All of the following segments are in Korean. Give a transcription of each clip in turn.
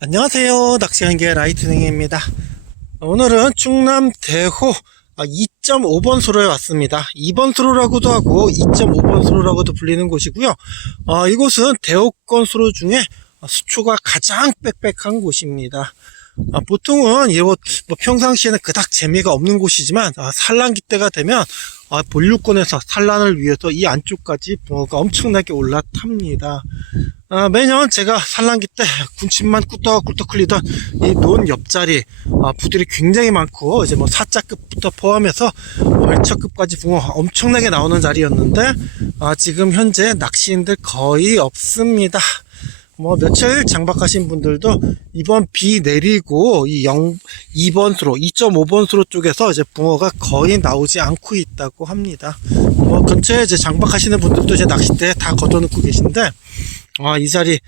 안녕하세요. 낚시한개 라이트닝입니다. 오늘은 충남 대호 2.5번 수로에 왔습니다. 2번 수로라고도 하고 2.5번 수로라고도 불리는 곳이고요. 어, 이곳은 대호권 수로 중에 수초가 가장 빽빽한 곳입니다. 아, 보통은 이곳 뭐 평상시에는 그닥 재미가 없는 곳이지만 아, 산란기 때가 되면 아, 본류권에서 산란을 위해서 이 안쪽까지 붕어가 엄청나게 올라탑니다. 아, 매년 제가 산란기 때 군침만 꿀떡꿀떡 흘리던 이 논 옆자리 아, 부들이 굉장히 많고 이제 뭐 사자급부터 포함해서 벌처급까지 붕어 엄청나게 나오는 자리였는데 아, 지금 현재 낚시인들 거의 없습니다. 뭐 며칠 장박하신 분들도 이번 비 내리고 이 0, 2번 수로 2.5번 수로 쪽에서 이제 붕어가 거의 나오지 않고 있다고 합니다. 뭐 근처에 이제 장박하시는 분들도 이제 낚싯대 다 걷어놓고 계신데 아 이 자리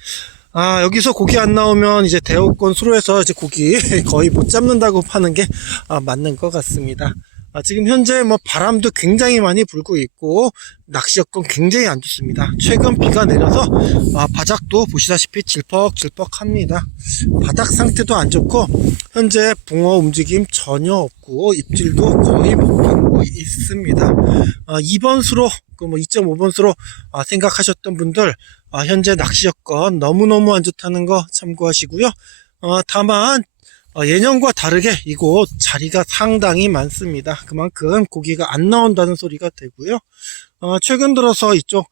아 여기서 고기 안 나오면 이제 대호권 수로에서 이제 고기 거의 못 잡는다고 파는 게 아, 맞는 것 같습니다. 아, 지금 현재 뭐 바람도 굉장히 많이 불고 있고 낚시 여건 굉장히 안 좋습니다. 최근 비가 내려서 아, 바닥도 보시다시피 질퍽질퍽합니다. 바닥 상태도 안 좋고 현재 붕어 움직임 전혀 없고 입질도 거의 못 하고 있습니다. 아, 2번 수로 그 뭐 2.5번 수로 아, 생각하셨던 분들 아, 현재 낚시 여건 너무너무 안 좋다는 거 참고하시고요. 어, 다만 어, 예년과 다르게 이곳 자리가 상당히 많습니다. 그만큼 고기가 안 나온다는 소리가 되고요. 어, 최근 들어서 이쪽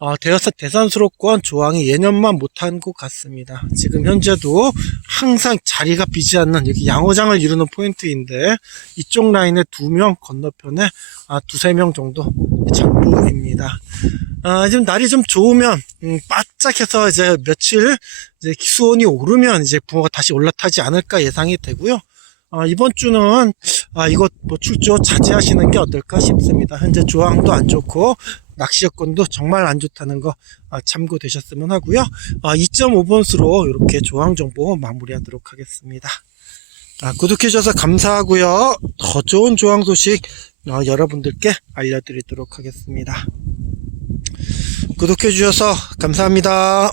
어, 대여사 대산 수로권 조항이 예년만 못한 것 같습니다. 지금 현재도 항상 자리가 비지 않는 여기 양어장을 이루는 포인트인데 이쪽 라인에 두 명 건너편에 아, 두세 명 정도 전부입니다. 아, 지금 날이 좀 좋으면 음, 바짝해서 이제 며칠 이제 수온이 오르면 이제 붕어가 다시 올라타지 않을까 예상이 되고요. 아, 이번 주는 아, 이것 뭐 출조 자제하시는 게 어떨까 싶습니다. 현재 조항도 안 좋고 낚시 여건도 정말 안 좋다는 거 아, 참고되셨으면 하고요. 아, 2.5번 수로 이렇게 조항 정보 마무리하도록 하겠습니다. 아, 구독해주셔서 감사하고요. 더 좋은 조항 소식 어, 여러분들께 알려드리도록 하겠습니다. 구독해주셔서 감사합니다.